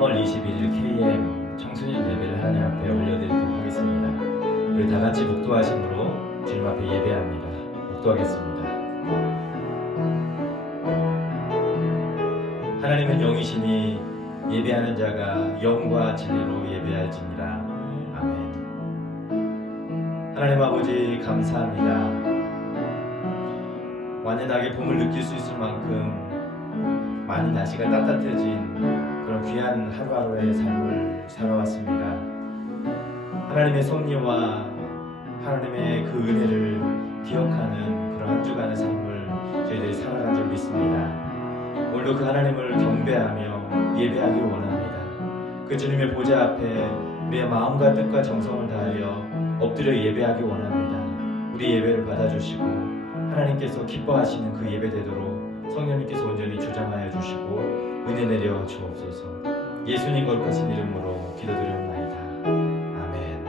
3월 21일 KM 청소년 예배를 하나님 앞에 올려드리도록 하겠습니다. 우리 다 같이 묵도하심으로 주님 앞에 예배합니다. 묵도하겠습니다. 하나님은 영이시니 예배하는 자가 영과 진리로 예배할지니라. 아멘. 하나님 아버지 감사합니다. 완연하게 봄을 느낄 수 있을 만큼 많이 날씨가 따뜻해진 그런 귀한 하루하루의 삶을 살아왔습니다. 하나님의 섭리와 하나님의 그 은혜를 기억하는 그런 한 주간의 삶을 저희들이 살아간 줄 믿습니다. 오늘도 그 하나님을 경배하며 예배하기 원합니다. 그 주님의 보좌 앞에 우리의 마음과 뜻과 정성을 다하여 엎드려 예배하기 원합니다. 우리 예배를 받아주시고 하나님께서 기뻐하시는 그 예배 되도록 성령님께서 온전히 주장하여 주시고 은혜 내려 주옵소서. 예수님 거룩하신 이름으로 기도드렸나이다. 아멘.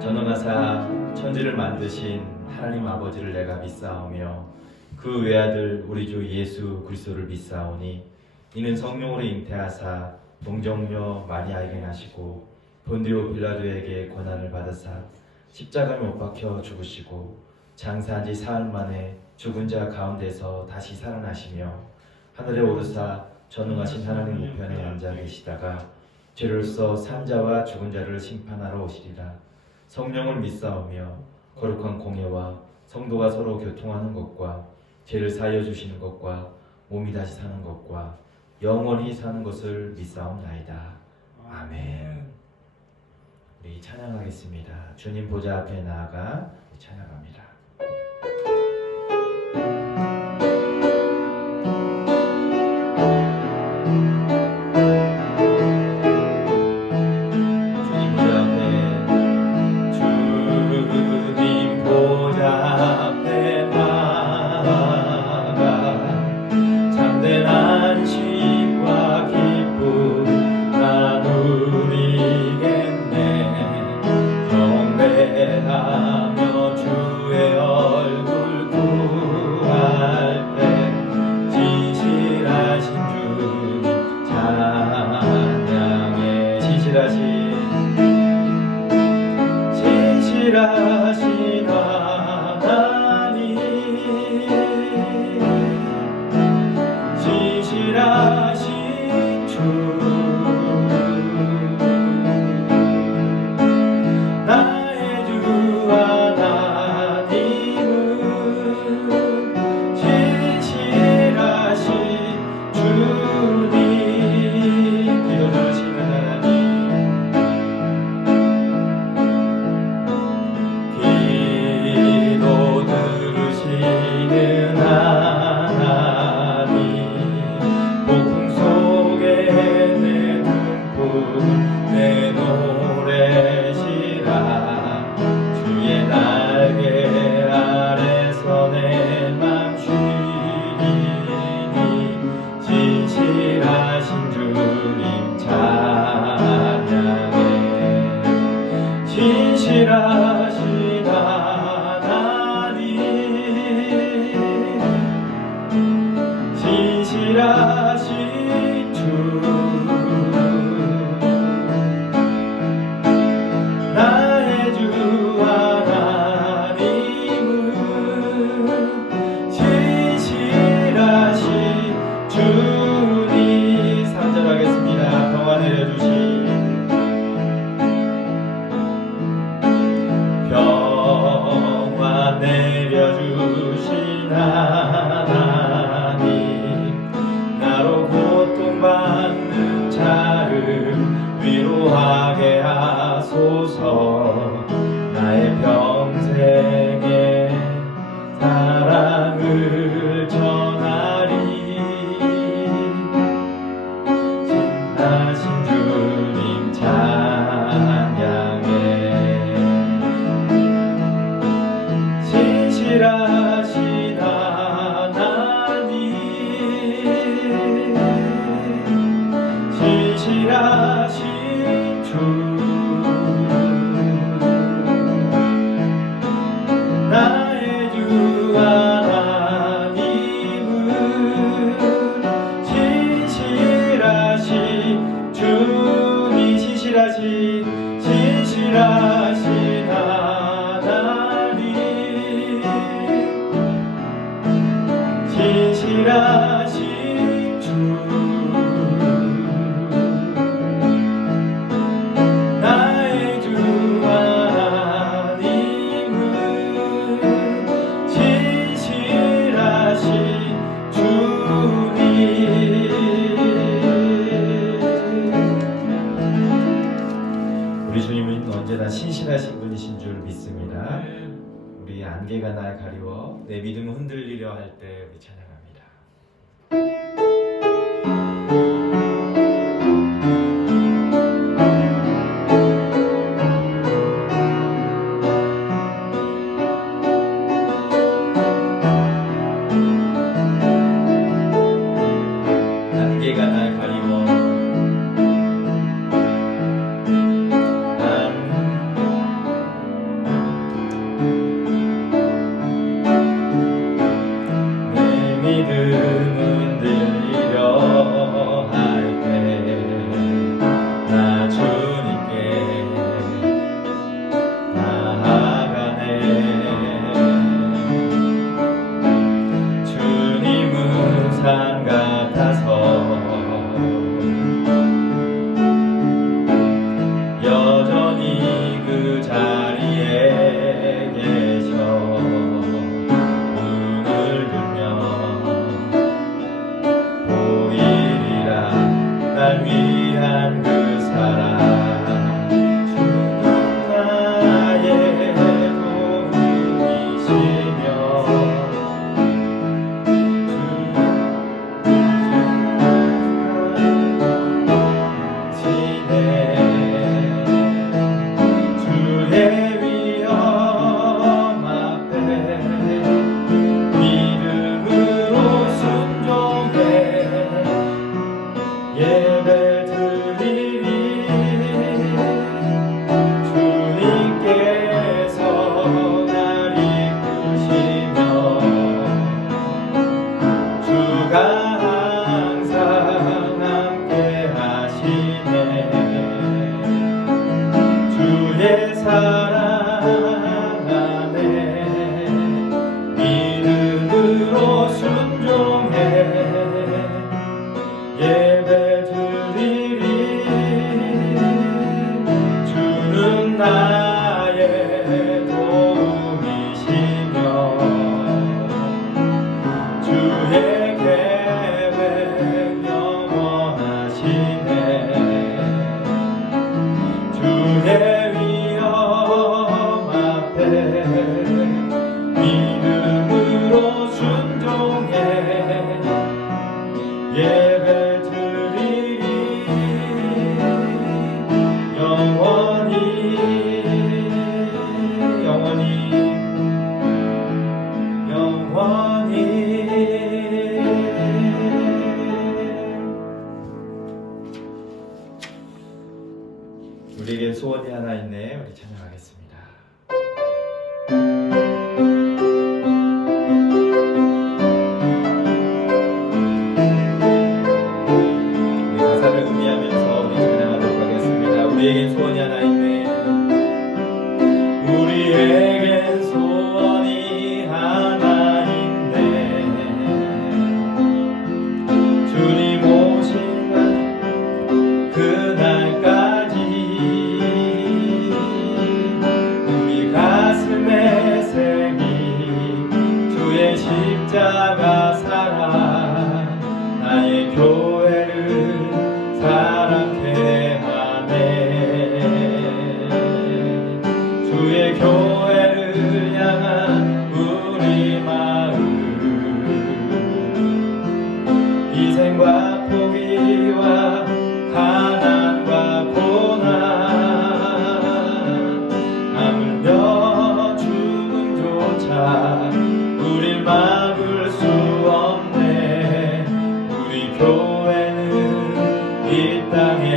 전능하사 천지를 만드신 하나님 아버지를 내가 믿사오며 그 외아들 우리 주 예수 그리스도를 믿사오니 이는 성령으로 잉태하사 동정녀 마리아에게 나시고 본디오 빌라도에게 고난을 받으사 십자가에 못 박혀 죽으시고 장사한 지 사흘 만에 죽은 자 가운데서 다시 살아나시며 하늘에 오르사 전능하신 하나님 우편에 앉아 계시다가 죄로서 산 자와 죽은 자를 심판하러 오시리라. 성령을 믿사오며 거룩한 공예와 성도가 서로 교통하는 것과 죄를 사하여 주시는 것과 몸이 다시 사는 것과 영원히 사는 것을 믿사옵나이다. 아멘. 우리 찬양하겠습니다. 주님 보좌 앞에 나아가 찬양합니다. 하며 주의 진실하신 주 나의 주 하나님은 진실하신 주님. 우리 주님은 언제나 신실하신 분이신 줄 믿습니다. 우리 안개가 날 가리워 내 믿음을 흔들리려 할 때 우리 찬양합니다. 안개가 날 가리워 믿음은 들리려 할 때 나 주님께 나아가네. 주님은 산 같아서 여전히 그 자리에 계셔. 날 위한 그 사랑 주는 나의 도움이시며 주의 위험 앞에 믿음으로 순종해 예배 드리리. 주님께서 날 이끄시며 주가 항상 함께 하시네. 주의 사랑 안에 믿음으로 순종해 예배 드리리. 주는 나의 도움이시며 주의 계획 영원하시네. 주의 위험 앞에 믿음으로 순종해 예배 드리리. 영원히 영원히 영원히. 우리에겐 소원이 하나 있네. 우리 찬양하겠습니다. 우리에겐 소원이 하나 있네. 우리에겐 소원이 하나 있네. 주님 오시는 그날까지 우리 가슴에 새긴 주의 십자가 사랑 나의 교회를 사랑케 주의 교회를 향한 우리 마음 희생과 포기와 가난과 고난 하물며 죽음조차 우릴 막을 수 없네. 우리 교회는 이 땅에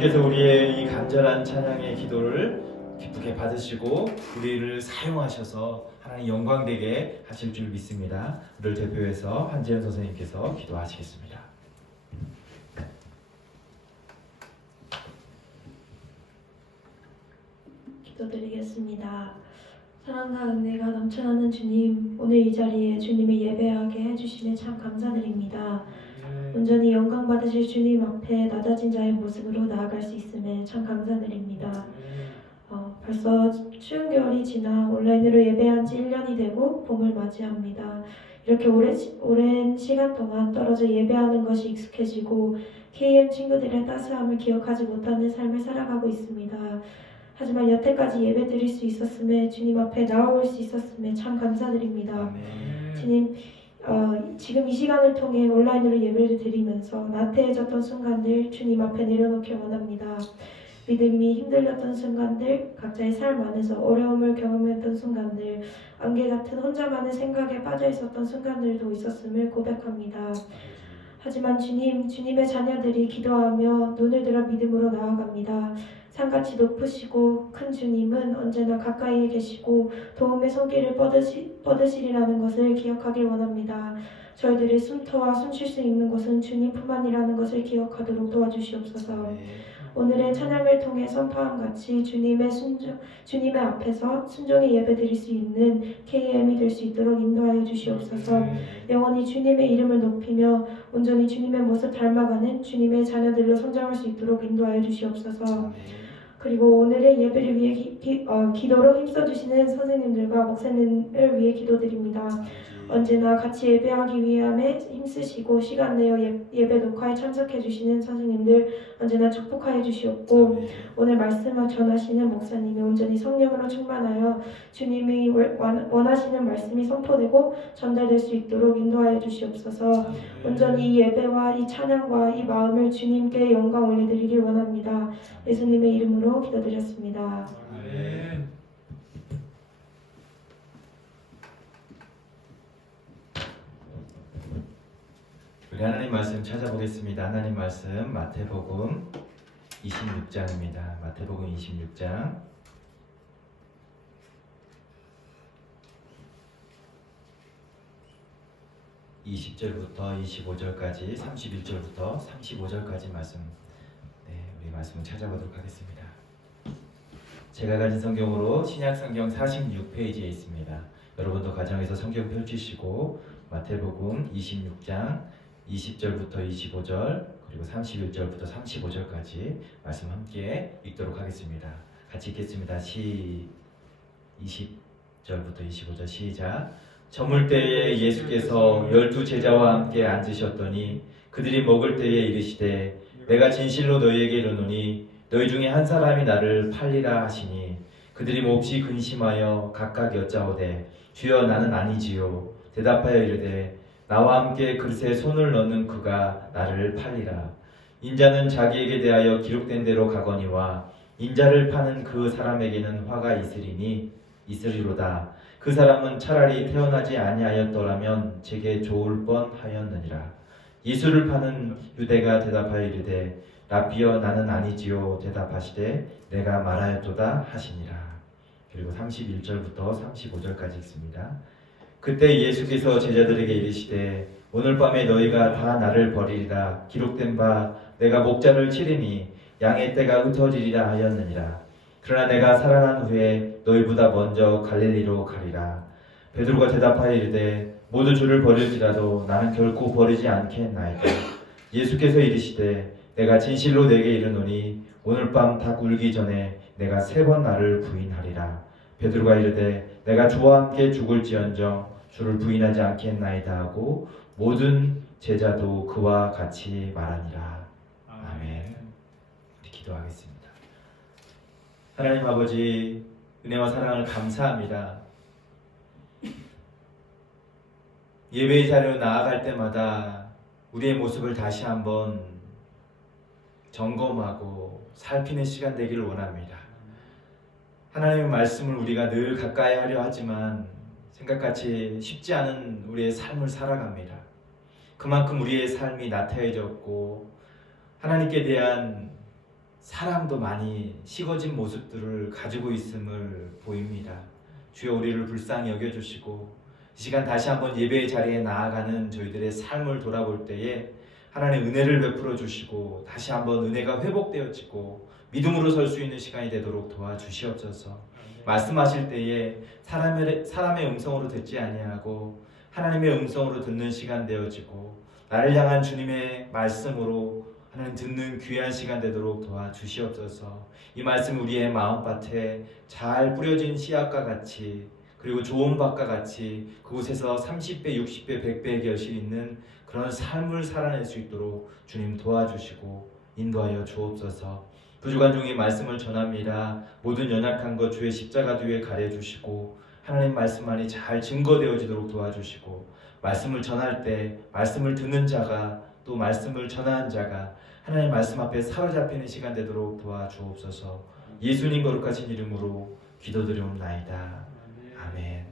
주님께서 우리의 이 간절한 찬양의 기도를 기쁘게 받으시고 우리를 사용하셔서 하나님 영광되게 하실 줄 믿습니다. 우리를 대표해서 한재현 선생님께서 기도하시겠습니다. 기도드리겠습니다. 사랑과 은혜가 넘쳐나는 주님, 오늘 이 자리에 주님을 예배하게 해주시니 참 감사드립니다. 온전히 영광 받으실 주님 앞에 낮아진 자의 모습으로 나아갈 수 있음에 참 감사드립니다. 벌써 추운 겨울이 지나 온라인으로 예배한 지 1년이 되고 봄을 맞이합니다. 이렇게 오랜 시간 동안 떨어져 예배하는 것이 익숙해지고 KM 친구들의 따스함을 기억하지 못하는 삶을 살아가고 있습니다. 하지만 여태까지 예배드릴 수 있었음에 주님 앞에 나올 수 있었음에 참 감사드립니다. 주님, 지금 이 시간을 통해 온라인으로 예배를 드리면서 나태해졌던 순간들 주님 앞에 내려놓기 원합니다. 믿음이 힘들렸던 순간들, 각자의 삶 안에서 어려움을 경험했던 순간들, 안개 같은 혼자만의 생각에 빠져 있었던 순간들도 있었음을 고백합니다. 하지만 주님의 자녀들이 기도하며 눈을 들어 믿음으로 나아갑니다. 산같이 높으시고 큰 주님은 언제나 가까이에 계시고 도움의 손길을 뻗으시리라는 것을 기억하길 원합니다. 저희들이 숨터와 숨쉴 수 있는 곳은 주님뿐만이라는 것을 기억하도록 도와주시옵소서. 오늘의 찬양을 통해 선포함 같이 주님의 앞에서 순종의 예배드릴 수 있는 KM이 될 수 있도록 인도하여 주시옵소서. 영원히 주님의 이름을 높이며 온전히 주님의 모습 닮아가는 주님의 자녀들로 성장할 수 있도록 인도하여 주시옵소서. 그리고 오늘의 예배를 위해 기도로 힘써주시는 선생님들과 목사님을 위해 기도드립니다. 언제나 같이 예배하기 위함에 힘쓰시고 시간 내어 예배 녹화에 참석해 주시는 선생님들 언제나 축복하여 주시옵고 오늘 말씀을 전하시는 목사님이 온전히 성령으로 충만하여 주님이 원하시는 말씀이 선포되고 전달될 수 있도록 인도하여 주시옵소서. 온전히 이 예배와 이 찬양과 이 마음을 주님께 영광 올려드리길 원합니다. 예수님의 이름으로 기도드렸습니다. 아멘. 우리 하나님 말씀 찾아보겠습니다. 하나님 말씀 마태복음 26장입니다. 마태복음 26장 20절부터 25절까지 31절부터 35절까지 말씀 우리 말씀을 찾아보도록 하겠습니다. 제가 가진 성경으로 신약 성경 46페이지에 있습니다. 여러분도 가정에서 성경 펼치시고 마태복음 26장 20절부터 25절 그리고 31절부터 35절까지 말씀 함께 읽도록 하겠습니다. 같이 읽겠습니다. 20절부터 25절 시작. 저물 때에 예수께서 12 제자와 함께 앉으셨더니 그들이 먹을 때에 이르시되 내가 진실로 너희에게 이르노니 너희 중에 한 사람이 나를 팔리라 하시니 그들이 몹시 근심하여 각각 여짜오되 주여 나는 아니지요. 대답하여 이르되 나와 함께 그릇에 손을 넣는 그가 나를 팔리라. 인자는 자기에게 대하여 기록된 대로 가거니와 인자를 파는 그 사람에게는 화가 있으리로다. 그 사람은 차라리 태어나지 아니하였더라면 제게 좋을 뻔하였느니라. 예수를 파는 유대가 대답하여 이르되 라비여 나는 아니지요. 대답하시되 내가 말하였도다 하시니라. 그리고 31절부터 35절까지 읽습니다. 그때 예수께서 제자들에게 이르시되 오늘 밤에 너희가 다 나를 버리리라. 기록된 바 내가 목자를 치리니 양의 떼가 흩어지리라 하였느니라. 그러나 내가 살아난 후에 너희보다 먼저 갈릴리로 가리라. 베드로가 대답하여 이르되 모두 주를 버릴지라도 나는 결코 버리지 않겠나이다. 예수께서 이르시되 내가 진실로 내게 이르노니 오늘 밤 닭 울기 전에 내가 3번 나를 부인하리라. 베드로가 이르되 내가 주와 함께 죽을지언정 주를 부인하지 않겠나이다 하고 모든 제자도 그와 같이 말하니라. 아멘. 우리 기도하겠습니다. 하나님 아버지 은혜와 사랑을 감사합니다. 예배의 자리로 나아갈 때마다 우리의 모습을 다시 한번 점검하고 살피는 시간 되기를 원합니다. 하나님의 말씀을 우리가 늘 가까이 하려 하지만 생각같이 쉽지 않은 우리의 삶을 살아갑니다. 그만큼 우리의 삶이 나태해졌고 하나님께 대한 사랑도 많이 식어진 모습들을 가지고 있음을 보입니다. 주여 우리를 불쌍히 여겨주시고 이 시간 다시 한번 예배의 자리에 나아가는 저희들의 삶을 돌아볼 때에 하나님의 은혜를 베풀어 주시고 다시 한번 은혜가 회복되어지고 믿음으로 설 수 있는 시간이 되도록 도와주시옵소서. 말씀하실 때에 사람의 음성으로 듣지 아니하고 하나님의 음성으로 듣는 시간 되어지고 나를 향한 주님의 말씀으로 하나님 듣는 귀한 시간 되도록 도와주시옵소서. 이 말씀 우리의 마음밭에 잘 뿌려진 씨앗과 같이 그리고 좋은 밭과 같이 그곳에서 30배, 60배, 100배의 결실이 있는 그런 삶을 살아낼 수 있도록 주님 도와주시고 인도하여 주옵소서. 부족한 종이 말씀을 전합니다. 모든 연약한 것 주의 십자가 뒤에 가려주시고 하나님 말씀만이 잘 증거되어지도록 도와주시고 말씀을 전할 때 말씀을 듣는 자가 또 말씀을 전하는 자가 하나님 말씀 앞에 사로잡히는 시간 되도록 도와주옵소서. 예수님 거룩하신 이름으로 기도드리옵나이다. 아멘.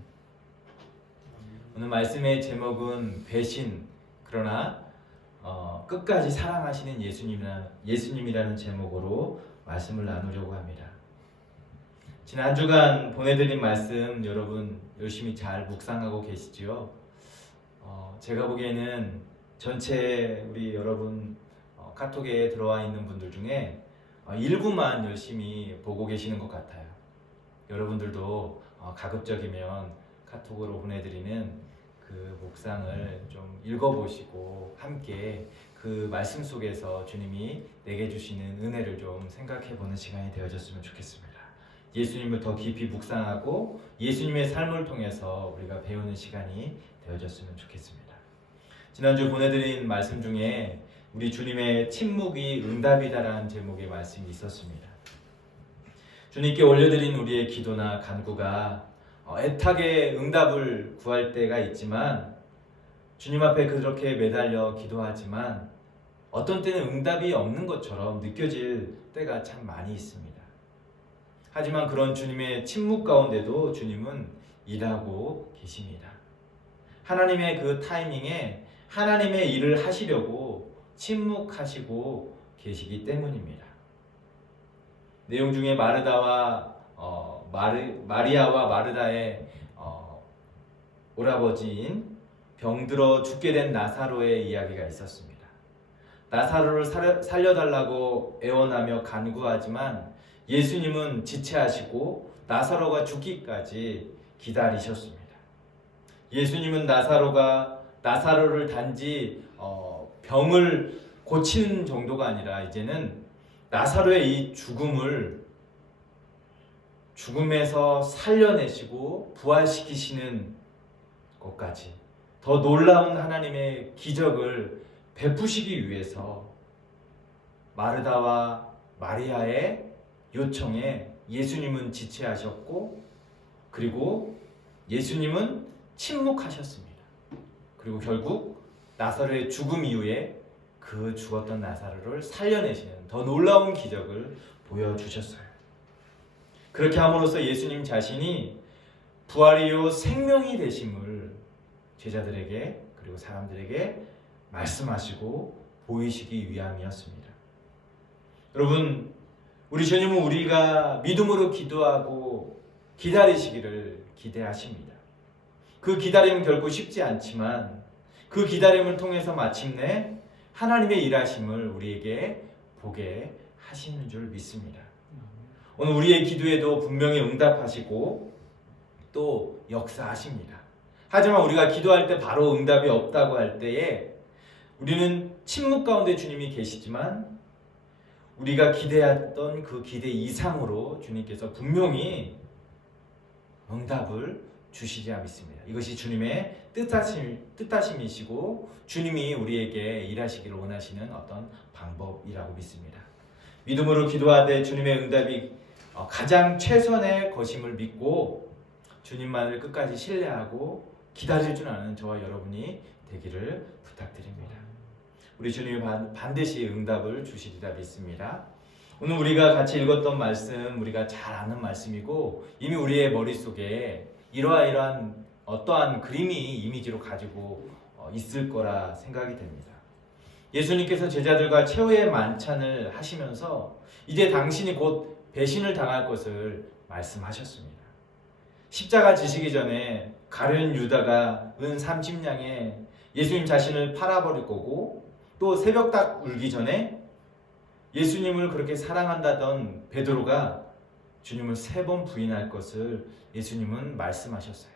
오늘 말씀의 제목은 배신 그러나 끝까지 사랑하시는 예수님이라는 제목으로 말씀을 나누려고 합니다. 지난 한 주간 보내드린 말씀 여러분 열심히 잘 묵상하고 계시지요? 제가 보기에는 전체 우리 여러분 카톡에 들어와 있는 분들 중에 일부만 열심히 보고 계시는 것 같아요. 여러분들도 가급적이면 카톡으로 보내드리는 그 묵상을 좀 읽어보시고 함께 그 말씀 속에서 주님이 내게 주시는 은혜를 좀 생각해보는 시간이 되어졌으면 좋겠습니다. 예수님을 더 깊이 묵상하고 예수님의 삶을 통해서 우리가 배우는 시간이 되어졌으면 좋겠습니다. 지난주 보내드린 말씀 중에 우리 주님의 침묵이 응답이다라는 제목의 말씀이 있었습니다. 주님께 올려드린 우리의 기도나 간구가 애타게 응답을 구할 때가 있지만 주님 앞에 그렇게 매달려 기도하지만 어떤 때는 응답이 없는 것처럼 느껴질 때가 참 많이 있습니다. 하지만 그런 주님의 침묵 가운데도 주님은 일하고 계십니다. 하나님의 그 타이밍에 하나님의 일을 하시려고 침묵하시고 계시기 때문입니다. 내용 중에 마리아와 마르다의 오라버지인 병들어 죽게 된 나사로의 이야기가 있었습니다. 나사로를 살려달라고 애원하며 간구하지만 예수님은 지체하시고 나사로가 죽기까지 기다리셨습니다. 예수님은 나사로를 단지 병을 고치는 정도가 아니라 이제는 나사로의 이 죽음에서 살려내시고 부활시키시는 것까지 더 놀라운 하나님의 기적을 베푸시기 위해서 마르다와 마리아의 요청에 예수님은 지체하셨고 그리고 예수님은 침묵하셨습니다. 그리고 결국 나사로의 죽음 이후에 그 죽었던 나사로를 살려내시는 더 놀라운 기적을 보여주셨어요. 그렇게 함으로써 예수님 자신이 부활이요 생명이 되심을 제자들에게 그리고 사람들에게 말씀하시고 보이시기 위함이었습니다. 여러분, 우리 주님은 우리가 믿음으로 기도하고 기다리시기를 기대하십니다. 그 기다림은 결코 쉽지 않지만 그 기다림을 통해서 마침내 하나님의 일하심을 우리에게 보게 하시는 줄 믿습니다. 오늘 우리의 기도에도 분명히 응답하시고 또 역사하십니다. 하지만 우리가 기도할 때 바로 응답이 없다고 할 때에 우리는 침묵 가운데 주님이 계시지만 우리가 기대했던 그 기대 이상으로 주님께서 분명히 응답을 주시리라 믿습니다. 이것이 주님의 뜻하심이시고 주님이 우리에게 일하시기를 원하시는 어떤 방법이라고 믿습니다. 믿음으로 기도하되 주님의 응답이 가장 최선의 것임을 믿고 주님만을 끝까지 신뢰하고 기다릴 줄 아는 저와 여러분이 되기를 부탁드립니다. 우리 주님이 반드시 응답을 주시리라 믿습니다. 오늘 우리가 같이 읽었던 말씀 우리가 잘 아는 말씀이고 이미 우리의 머릿속에 이러한 어떠한 그림이 이미지로 가지고 있을 거라 생각이 됩니다. 예수님께서 제자들과 최후의 만찬을 하시면서 이제 당신이 곧 배신을 당할 것을 말씀하셨습니다. 십자가 지시기 전에 가룟 유다가 은 30냥에 예수님 자신을 팔아버릴 거고, 또 새벽 딱 울기 전에 예수님을 그렇게 사랑한다던 베드로가 주님을 3번 부인할 것을 예수님은 말씀하셨어요.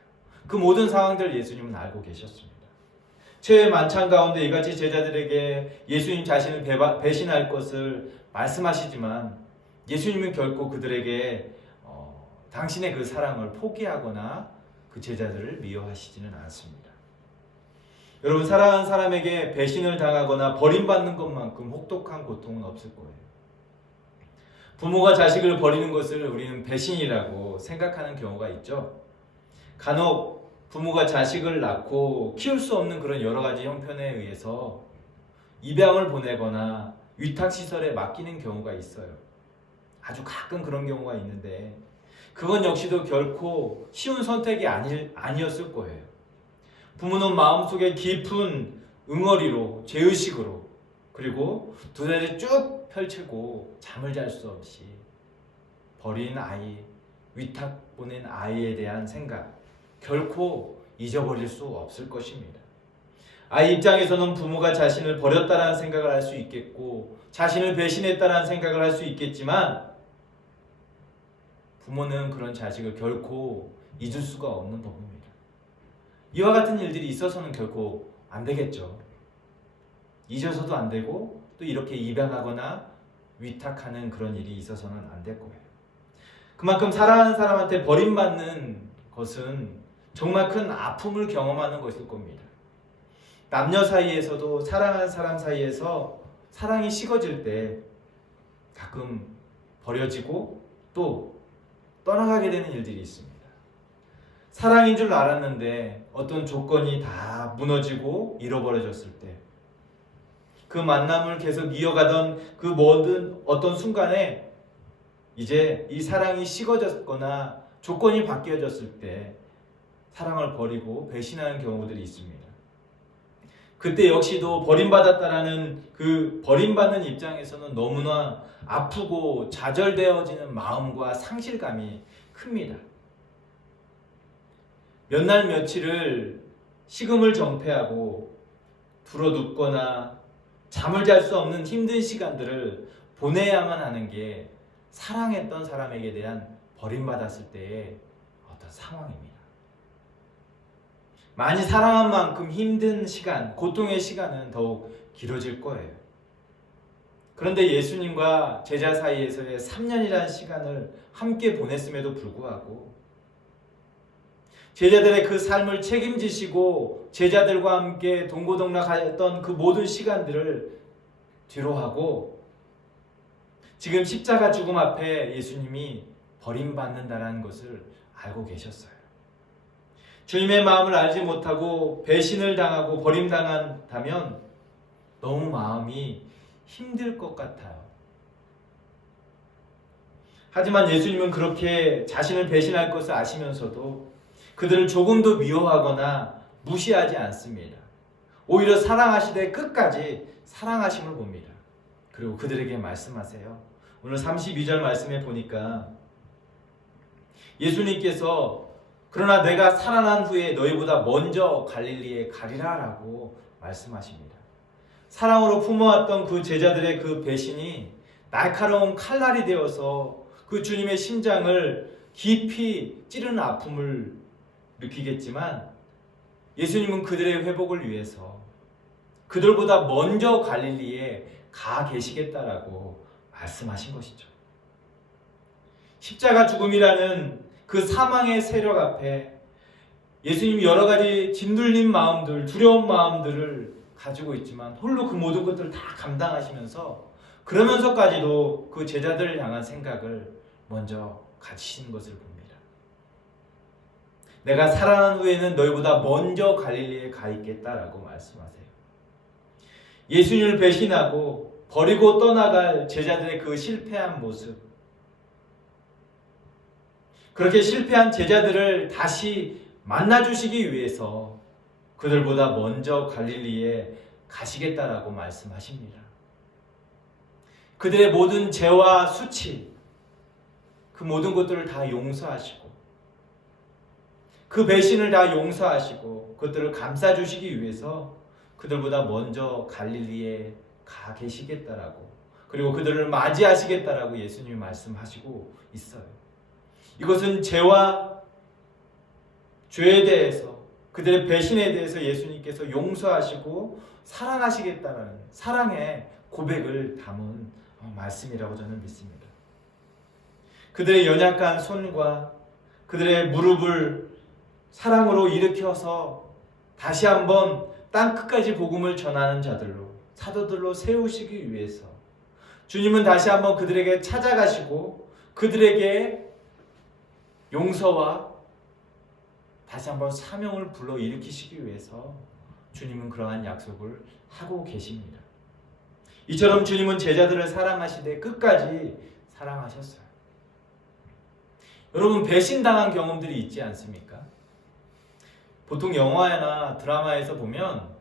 그 모든 상황들을 예수님은 알고 계셨습니다. 최후의 만찬 가운데 이같이 제자들에게 예수님 자신을 배신할 것을 말씀하시지만 예수님은 결코 그들에게 당신의 그 사랑을 포기하거나 그 제자들을 미워하시지는 않습니다. 여러분, 사랑하는 사람에게 배신을 당하거나 버림받는 것만큼 혹독한 고통은 없을 거예요. 부모가 자식을 버리는 것을 우리는 배신이라고 생각하는 경우가 있죠. 간혹 부모가 자식을 낳고 키울 수 없는 그런 여러 가지 형편에 의해서 입양을 보내거나 위탁시설에 맡기는 경우가 있어요. 아주 가끔 그런 경우가 있는데 그건 역시도 결코 쉬운 선택이 아니었을 거예요. 부모는 마음속에 깊은 응어리로, 죄의식으로, 그리고 두 다리 쭉 펼치고 잠을 잘 수 없이 버린 아이, 위탁 보낸 아이에 대한 생각 결코 잊어버릴 수 없을 것입니다. 아이 입장에서는 부모가 자신을 버렸다라는 생각을 할 수 있겠고 자신을 배신했다라는 생각을 할 수 있겠지만 부모는 그런 자식을 결코 잊을 수가 없는 법입니다. 이와 같은 일들이 있어서는 결코 안 되겠죠. 잊어서도 안 되고 또 이렇게 입양하거나 위탁하는 그런 일이 있어서는 안 될 거예요. 그만큼 사랑하는 사람한테 버림받는 것은 정말 큰 아픔을 경험하는 것일 겁니다. 남녀 사이에서도 사랑하는 사람 사이에서 사랑이 식어질 때 가끔 버려지고 또 떠나가게 되는 일들이 있습니다. 사랑인 줄 알았는데 어떤 조건이 다 무너지고 잃어버려졌을 때 그 만남을 계속 이어가던 그 모든 어떤 순간에 이제 이 사랑이 식어졌거나 조건이 바뀌어졌을 때 사랑을 버리고 배신하는 경우들이 있습니다. 그때 역시도 버림받았다라는 그 버림받는 입장에서는 너무나 아프고 좌절되어지는 마음과 상실감이 큽니다. 몇 날 며칠을 식음을 정폐하고 불어눕거나 잠을 잘 수 없는 힘든 시간들을 보내야만 하는 게 사랑했던 사람에게 대한 버림받았을 때의 어떤 상황입니다. 많이 사랑한 만큼 힘든 시간, 고통의 시간은 더욱 길어질 거예요. 그런데 예수님과 제자 사이에서의 3년이라는 시간을 함께 보냈음에도 불구하고 제자들의 그 삶을 책임지시고 제자들과 함께 동고동락하였던 그 모든 시간들을 뒤로하고 지금 십자가 죽음 앞에 예수님이 버림받는다는 것을 알고 계셨어요. 주님의 마음을 알지 못하고 배신을 당하고 버림당한다면 너무 마음이 힘들 것 같아요. 하지만 예수님은 그렇게 자신을 배신할 것을 아시면서도 그들을 조금도 미워하거나 무시하지 않습니다. 오히려 사랑하시되 끝까지 사랑하심을 봅니다. 그리고 그들에게 말씀하세요. 오늘 32절 말씀에 보니까 예수님께서 그러나 내가 살아난 후에 너희보다 먼저 갈릴리에 가리라 라고 말씀하십니다. 사랑으로 품어왔던 그 제자들의 그 배신이 날카로운 칼날이 되어서 그 주님의 심장을 깊이 찌르는 아픔을 느끼겠지만 예수님은 그들의 회복을 위해서 그들보다 먼저 갈릴리에 가 계시겠다라고 말씀하신 것이죠. 십자가 죽음이라는 그 사망의 세력 앞에 예수님이 여러 가지 짓눌린 마음들, 두려운 마음들을 가지고 있지만 홀로 그 모든 것들을 다 감당하시면서 그러면서까지도 그 제자들을 향한 생각을 먼저 가지시는 것을 봅니다. 내가 살아난 후에는 너희보다 먼저 갈릴리에 가 있겠다라고 말씀하세요. 예수님을 배신하고 버리고 떠나갈 제자들의 그 실패한 모습, 그렇게 실패한 제자들을 다시 만나주시기 위해서 그들보다 먼저 갈릴리에 가시겠다라고 말씀하십니다. 그들의 모든 죄와 수치, 그 모든 것들을 다 용서하시고 그 배신을 다 용서하시고 그것들을 감싸주시기 위해서 그들보다 먼저 갈릴리에 가 계시겠다라고, 그리고 그들을 맞이하시겠다라고 예수님이 말씀하시고 있어요. 이것은 죄와 죄에 대해서, 그들의 배신에 대해서 예수님께서 용서하시고 사랑하시겠다라는 사랑의 고백을 담은 말씀이라고 저는 믿습니다. 그들의 연약한 손과 그들의 무릎을 사랑으로 일으켜서 다시 한번 땅 끝까지 복음을 전하는 자들로, 사도들로 세우시기 위해서 주님은 다시 한번 그들에게 찾아가시고 그들에게 용서와 다시 한번 사명을 불러일으키시기 위해서 주님은 그러한 약속을 하고 계십니다. 이처럼 주님은 제자들을 사랑하시되 끝까지 사랑하셨어요. 여러분, 배신당한 경험들이 있지 않습니까? 보통 영화나 드라마에서 보면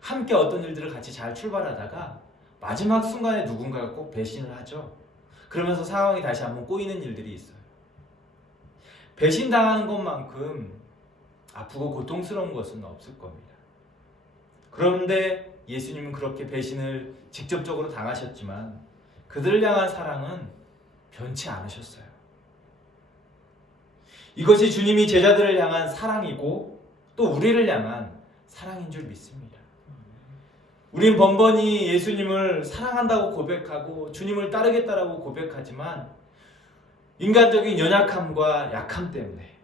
함께 어떤 일들을 같이 잘 출발하다가 마지막 순간에 누군가가 꼭 배신을 하죠. 그러면서 상황이 다시 한번 꼬이는 일들이 있어요. 배신당하는 것만큼 아프고 고통스러운 것은 없을 겁니다. 그런데 예수님은 그렇게 배신을 직접적으로 당하셨지만 그들을 향한 사랑은 변치 않으셨어요. 이것이 주님이 제자들을 향한 사랑이고 또 우리를 향한 사랑인 줄 믿습니다. 우린 번번이 예수님을 사랑한다고 고백하고 주님을 따르겠다라고 고백하지만 인간적인 연약함과 약함 때문에,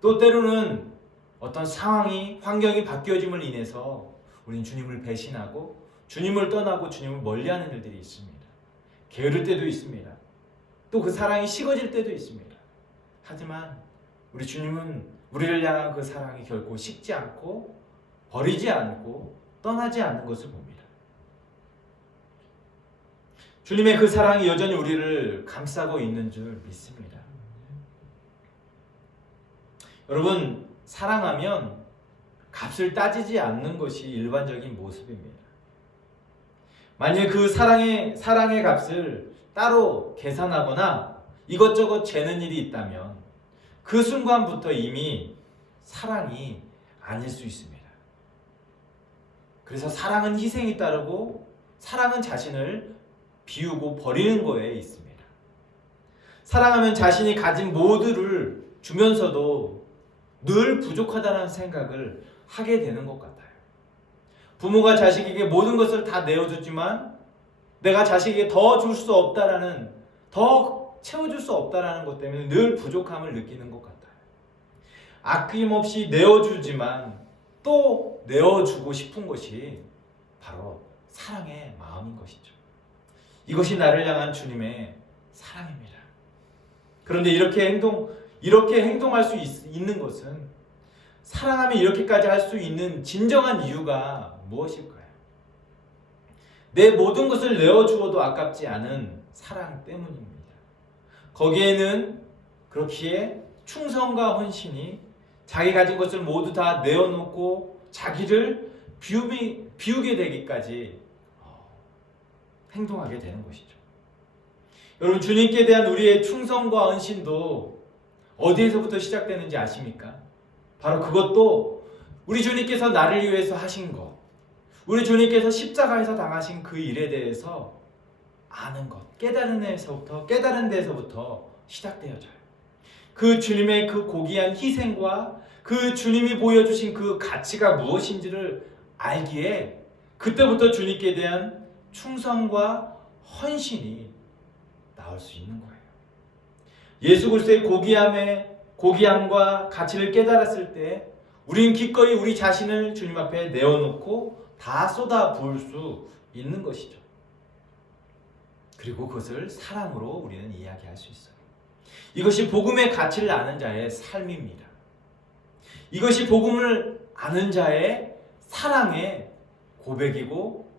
또 때로는 어떤 상황이, 환경이 바뀌어짐을 인해서 우린 주님을 배신하고 주님을 떠나고 주님을 멀리하는 일들이 있습니다. 게으를 때도 있습니다. 또 그 사랑이 식어질 때도 있습니다. 하지만 우리 주님은 우리를 향한 그 사랑이 결코 식지 않고 버리지 않고 떠나지 않는 것을 봅니다. 주님의 그 사랑이 여전히 우리를 감싸고 있는 줄 믿습니다. 여러분, 사랑하면 값을 따지지 않는 것이 일반적인 모습입니다. 만일 그 사랑의 값을 따로 계산하거나 이것저것 재는 일이 있다면 그 순간부터 이미 사랑이 아닐 수 있습니다. 그래서 사랑은 희생이 따르고 사랑은 자신을 비우고 버리는 거에 있습니다. 사랑하면 자신이 가진 모두를 주면서도 늘 부족하다는 생각을 하게 되는 것 같아요. 부모가 자식에게 모든 것을 다 내어주지만 내가 자식에게 더 줄 수 없다라는, 더 채워줄 수 없다라는 것 때문에 늘 부족함을 느끼는 것 같아요. 아낌없이 내어주지만 또 내어주고 싶은 것이 바로 사랑의 마음인 것이죠. 이것이 나를 향한 주님의 사랑입니다. 그런데 이렇게 행동할 수 있는 것은, 사랑하면 이렇게까지 할 수 있는 진정한 이유가 무엇일까요? 내 모든 것을 내어주어도 아깝지 않은 사랑 때문입니다. 거기에는 그렇기에 충성과 헌신이, 자기 가진 것을 모두 다 내어놓고 자기를 비우게 되기까지 행동하게 되는 것이죠. 여러분, 주님께 대한 우리의 충성과 헌신도 어디에서부터 시작되는지 아십니까? 바로 그것도 우리 주님께서 나를 위해서 하신 것, 우리 주님께서 십자가에서 당하신 그 일에 대해서 아는 것, 깨달은 데서부터 시작되어져요. 그 주님의 그 고귀한 희생과 그 주님이 보여주신 그 가치가 무엇인지를 알기에 그때부터 주님께 대한 충성과 헌신이 나올 수 있는 거예요. 예수 그리스도의 고귀함과 가치를 깨달았을 때 우리는 기꺼이 우리 자신을 주님 앞에 내어놓고 다 쏟아 부을 수 있는 것이죠. 그리고 그것을 사랑으로 우리는 이야기할 수 있어요. 이것이 복음의 가치를 아는 자의 삶입니다. 이것이 복음을 아는 자의 사랑의 고백이고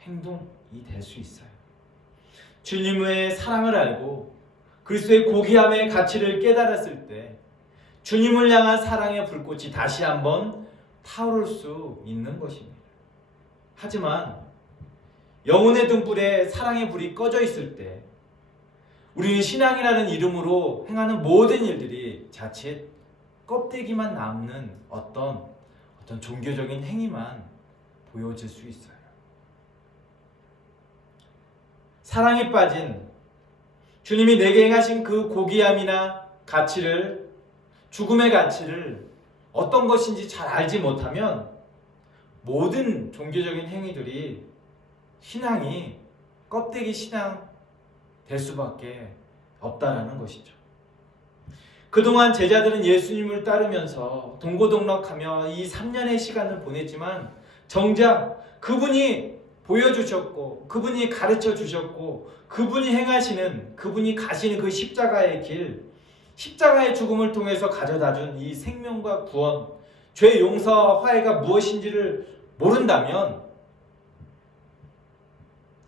행동이 될 수 있어요. 주님의 사랑을 알고 그리스도의 고귀함의 가치를 깨달았을 때 주님을 향한 사랑의 불꽃이 다시 한번 타오를 수 있는 것입니다. 하지만 영혼의 등불에 사랑의 불이 꺼져 있을 때 우리는 신앙이라는 이름으로 행하는 모든 일들이 자칫 껍데기만 남는 어떤 종교적인 행위만 보여질 수 있어요. 사랑에 빠진 주님이 내게 행하신 그 고귀함이나 가치를, 죽음의 가치를 어떤 것인지 잘 알지 못하면 모든 종교적인 행위들이 신앙이 껍데기 신앙 될 수밖에 없다라는 것이죠. 그동안 제자들은 예수님을 따르면서 동고동락하며 이 3년의 시간을 보냈지만 정작 그분이 보여주셨고 그분이 가르쳐 주셨고 그분이 행하시는, 그분이 가시는 그 십자가의 길, 십자가의 죽음을 통해서 가져다준 이 생명과 구원, 죄 용서와 화해가 무엇인지를 모른다면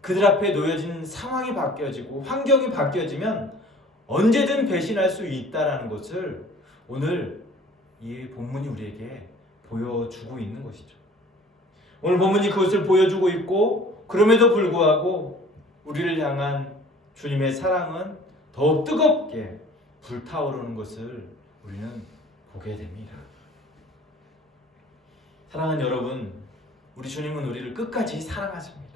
그들 앞에 놓여진 상황이 바뀌어지고 환경이 바뀌어지면 언제든 배신할 수 있다는 것을 오늘 이 본문이 우리에게 보여주고 있는 것이죠. 오늘 본문이 그것을 보여주고 있고 그럼에도 불구하고 우리를 향한 주님의 사랑은 더욱 뜨겁게 불타오르는 것을 우리는 보게 됩니다. 사랑하는 여러분, 우리 주님은 우리를 끝까지 사랑하십니다.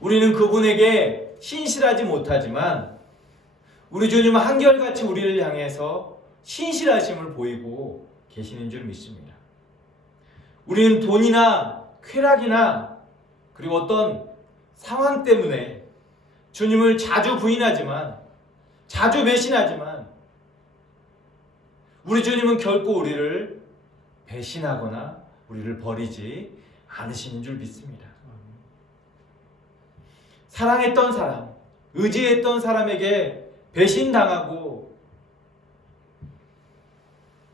우리는 그분에게 신실하지 못하지만 우리 주님은 한결같이 우리를 향해서 신실하심을 보이고 계시는 줄 믿습니다. 우리는 돈이나 쾌락이나 그리고 어떤 상황 때문에 주님을 자주 부인하지만, 자주 배신하지만 우리 주님은 결코 우리를 배신하거나 우리를 버리지 않으시는 줄 믿습니다. 사랑했던 사람, 의지했던 사람에게 배신당하고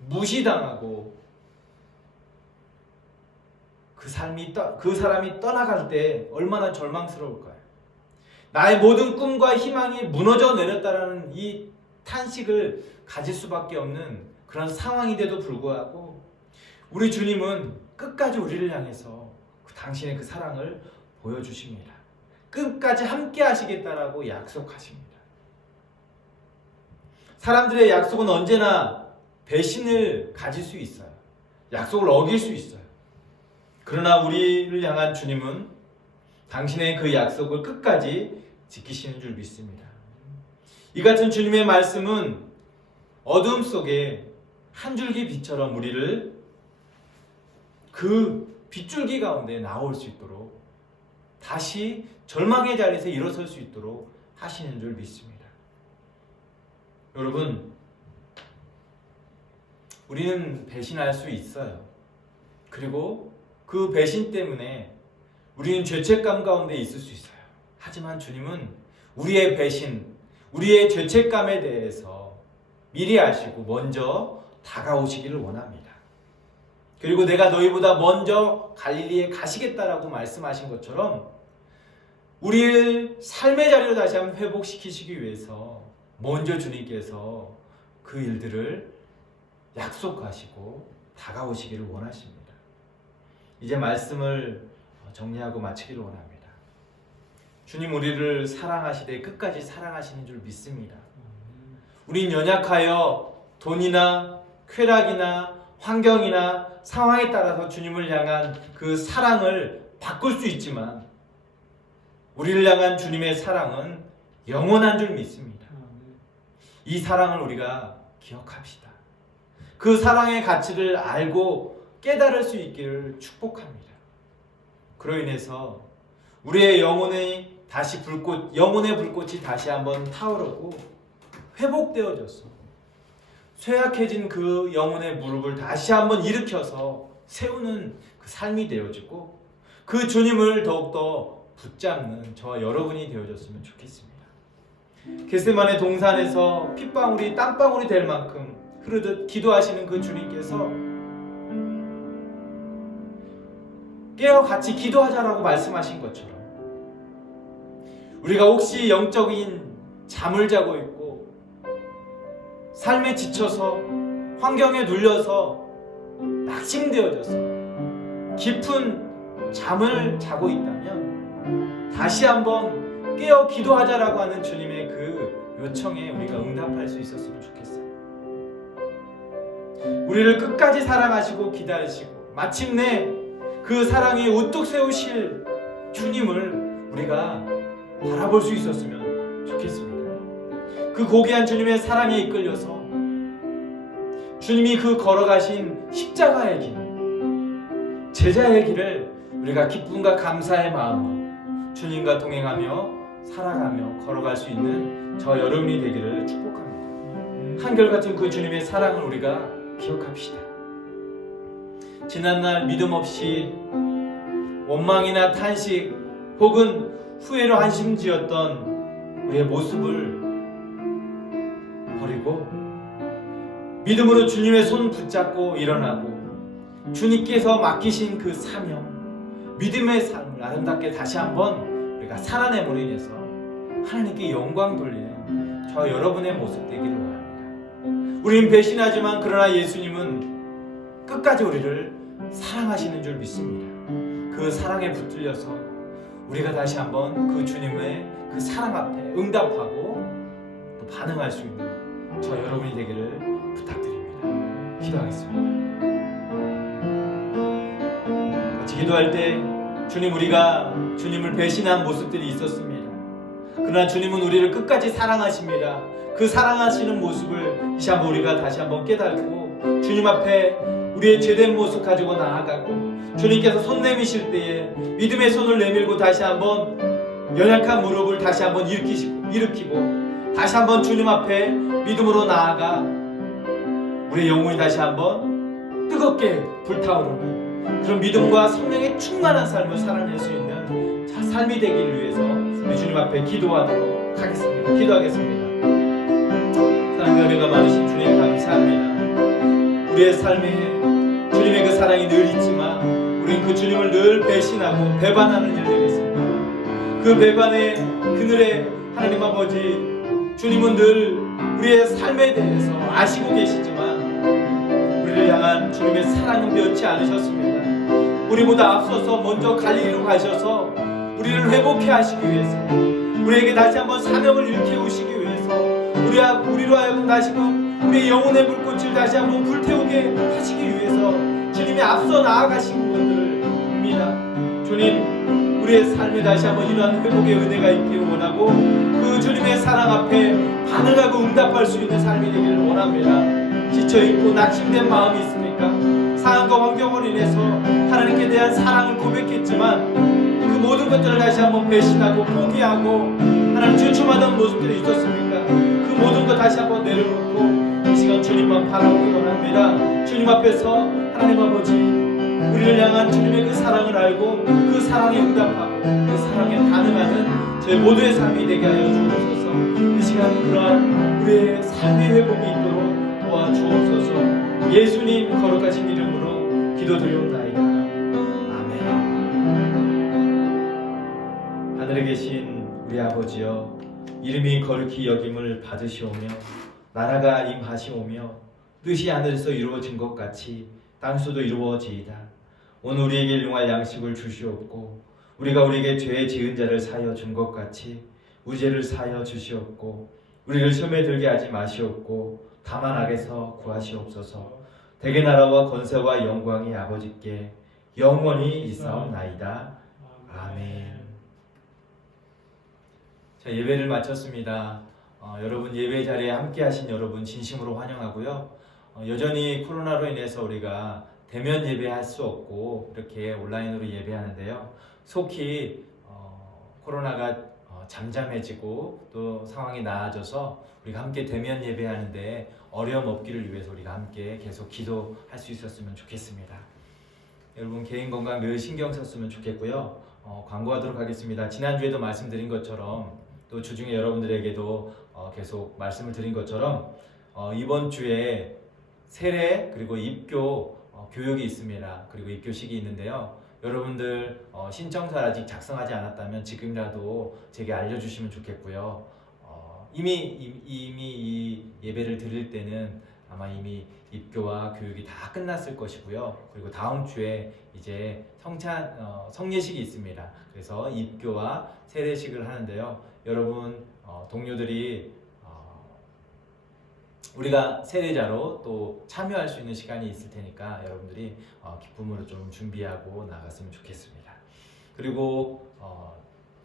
무시당하고 그 사람이 떠나갈 때 얼마나 절망스러울까요? 나의 모든 꿈과 희망이 무너져 내렸다라는 이 탄식을 가질 수밖에 없는 그런 상황인데도 불구하고 우리 주님은 끝까지 우리를 향해서 당신의 그 사랑을 보여주십니다. 끝까지 함께 하시겠다라고 약속하십니다. 사람들의 약속은 언제나 배신을 가질 수 있어요. 약속을 어길 수 있어요. 그러나 우리를 향한 주님은 당신의 그 약속을 끝까지 지키시는 줄 믿습니다. 이 같은 주님의 말씀은 어둠 속에 한 줄기 빛처럼 우리를 그 빗줄기 가운데 나올 수 있도록 다시 절망의 자리에서 일어설 수 있도록 하시는 줄 믿습니다. 여러분, 우리는 배신할 수 있어요. 그리고 그 배신 때문에 우리는 죄책감 가운데 있을 수 있어요. 하지만 주님은 우리의 배신, 우리의 죄책감에 대해서 미리 아시고 먼저 다가오시기를 원합니다. 그리고 내가 너희보다 먼저 갈릴리에 가시겠다라고 말씀하신 것처럼 우리를 삶의 자리로 다시 한번 회복시키시기 위해서 먼저 주님께서 그 일들을 약속하시고 다가오시기를 원하십니다. 이제 말씀을 정리하고 마치기를 원합니다. 주님 우리를 사랑하시되 끝까지 사랑하시는 줄 믿습니다. 우린 연약하여 돈이나 쾌락이나 환경이나 상황에 따라서 주님을 향한 그 사랑을 바꿀 수 있지만 우리를 향한 주님의 사랑은 영원한 줄 믿습니다. 이 사랑을 우리가 기억합시다. 그 사랑의 가치를 알고 깨달을 수 있기를 축복합니다. 그로 인해서 우리의 영혼의 불꽃이 다시 한번 타오르고 회복되어졌어. 쇠약해진 그 영혼의 무릎을 다시 한번 일으켜서 세우는 그 삶이 되어지고 그 주님을 더욱더 붙잡는 저와 여러분이 되어졌으면 좋겠습니다. 겟세마네 동산에서 핏방울이 땀방울이 될 만큼 흐르듯 기도하시는 그 주님께서 깨어 같이 기도하자라고 말씀하신 것처럼 우리가 혹시 영적인 잠을 자고 있고 삶에 지쳐서 환경에 눌려서 낙심되어져서 깊은 잠을 자고 있다면 다시 한번 깨어 기도하자라고 하는 주님의 그 요청에 우리가 응답할 수 있었으면 좋겠어요. 우리를 끝까지 사랑하시고 기다리시고 마침내 그 사랑에 우뚝 세우실 주님을 우리가 바라볼 수 있었으면 좋겠습니다. 그 고귀한 주님의 사랑에 이끌려서 주님이 그 걸어가신 십자가의 길, 제자의 길을 우리가 기쁨과 감사의 마음으로 주님과 동행하며 살아가며 걸어갈 수 있는 저 여러분이 되기를 축복합니다. 한결같은 그 주님의 사랑을 우리가 기억합시다. 지난날 믿음 없이 원망이나 탄식 혹은 후회로 한심지었던 우리의 모습을 버리고 믿음으로 주님의 손 붙잡고 일어나고 주님께서 맡기신 그 사명, 믿음의 삶을 아름답게 다시 한번 우리가 살아내므로 인해서 하나님께 영광 돌리는 저 여러분의 모습 되기를 원합니다. 우리는 배신하지만 그러나 예수님은 끝까지 우리를 사랑하시는 줄 믿습니다. 그 사랑에 붙들려서 우리가 다시 한번 그 주님의 그 사랑 앞에 응답하고 또 반응할 수 있는 저 여러분이 되기를 부탁드립니다. 기도하겠습니다. 같이 기도할 때 주님, 우리가 주님을 배신한 모습들이 있었습니다. 그러나 주님은 우리를 끝까지 사랑하십니다. 그 사랑하시는 모습을 다시 한번 우리가 다시 한번 깨닫고 주님 앞에 우리의 죄된 모습 가지고 나아가고 주님께서 손 내미실 때에 믿음의 손을 내밀고 다시 한번 연약한 무릎을 다시 한번 일으키고 다시 한번 주님 앞에 믿음으로 나아가 우리의 영혼이 다시 한번 뜨겁게 불타오르는 그런 믿음과 성령의 충만한 삶을 살아낼 수 있는 삶이 되기를 위해서 우리 주님 앞에 기도하도록 하겠습니다. 기도하겠습니다. 사랑과 은혜가 많으신 주님 감사합니다. 우리의 삶에 주님의 그 사랑이 늘 있지만 우리는 그 주님을 늘 배신하고 배반하는 일들이 있습니다. 그 배반의 그늘에 하나님 아버지, 주님은 늘 우리의 삶에 대해서 아시고 계시지만 우리를 향한 주님의 사랑은 변치 않으셨습니다. 우리보다 앞서서 먼저 갈릴리로 가셔서 우리를 회복해 하시기 위해서, 우리에게 다시 한번 사명을 일깨우시기 위해서, 우리로 하여금 다시금 우리의 영혼의 불꽃을 다시 한번 불태우게 하시기 위해서 주님이 앞서 나아가신 것들을 봅니다. 주님, 우리의 삶에 다시 한번 이러한 회복의 은혜가 있기를 원하고 그 주님의 사랑 앞에 반응하고 응답할 수 있는 삶이 되기를 원합니다. 지쳐있고 낙심된 마음이 있습니까? 상황과 환경으로 인해서 하나님께 대한 사랑을 고백했지만 그 모든 것들을 다시 한번 배신하고 포기하고 하나님 주춤하던 모습들이 있었습니까? 그 모든 것 다시 한번 내려놓고 이 시간 주님만 바라보기 원합니다. 주님 앞에서 하나님 아버지, 우리를 향한 주님의 그 사랑을 알고 그 사랑에 응답하고 그 사랑에 반응하는 저희 모두의 삶이 되게 하여 주옵소서. 이 시간 그러한 우리의 삶의 회복이 있도록 도와주옵소서. 예수님 거룩하신 이름으로 기도드리옵나이다. 아멘. 하늘에 계신 우리 아버지여, 이름이 거룩히 여김을 받으시오며 나라가 임하시오며 뜻이 하늘에서 이루어진 것 같이 땅에서도 이루어지이다. 오늘 우리에게 일용할 양식을 주시옵고 우리가 우리에게 죄 지은 자를 사하여 준 것 같이 우리 죄를 사하여 주시옵고 우리를 시험에 들게 하지 마시옵고 다만 악에서 구하시옵소서. 대개 나라와 권세와 영광이 아버지께 영원히 있사옵나이다. 아멘. 자, 예배를 마쳤습니다. 여러분 예배 자리에 함께 하신 여러분 진심으로 환영하고요. 여전히 코로나로 인해서 우리가 대면 예배할 수 없고 이렇게 온라인으로 예배하는데요. 속히 코로나가 잠잠해지고 또 상황이 나아져서 우리가 함께 대면 예배하는데 어려움 없기를 위해서 우리가 함께 계속 기도할 수 있었으면 좋겠습니다. 여러분 개인 건강 늘 신경 썼으면 좋겠고요. 광고하도록 하겠습니다. 지난주에도 말씀드린 것처럼 또 주중에 여러분들에게도 계속 말씀을 드린 것처럼 이번 주에 세례 그리고 입교 교육이 있습니다. 그리고 입교식이 있는데요. 여러분들 신청서를 아직 작성하지 않았다면 지금이라도 제게 알려주시면 좋겠고요. 이미 이 예배를 드릴 때는 아마 이미 입교와 교육이 다 끝났을 것이고요. 그리고 다음 주에 이제 성례식이 있습니다. 그래서 입교와 세례식을 하는데요. 여러분 동료들이 우리가 세례자로 또 참여할 수 있는 시간이 있을 테니까 여러분들이 기쁨으로 좀 준비하고 나갔으면 좋겠습니다. 그리고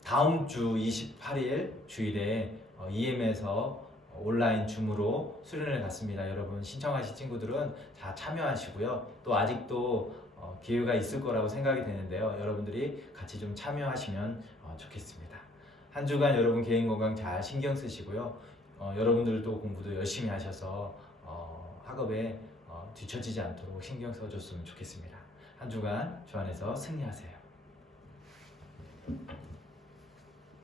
다음 주 28일 주일에 EM에서 온라인 줌으로 수련을 갖습니다. 여러분 신청하신 친구들은 다 참여하시고요. 또 아직도 기회가 있을 거라고 생각이 되는데요. 여러분들이 같이 좀 참여하시면 좋겠습니다. 한 주간 여러분 개인 건강 잘 신경 쓰시고요. 여러분들도 공부도 열심히 하셔서 학업에 뒤처지지 않도록 신경 써줬으면 좋겠습니다. 한 주간 주 안에서 승리하세요.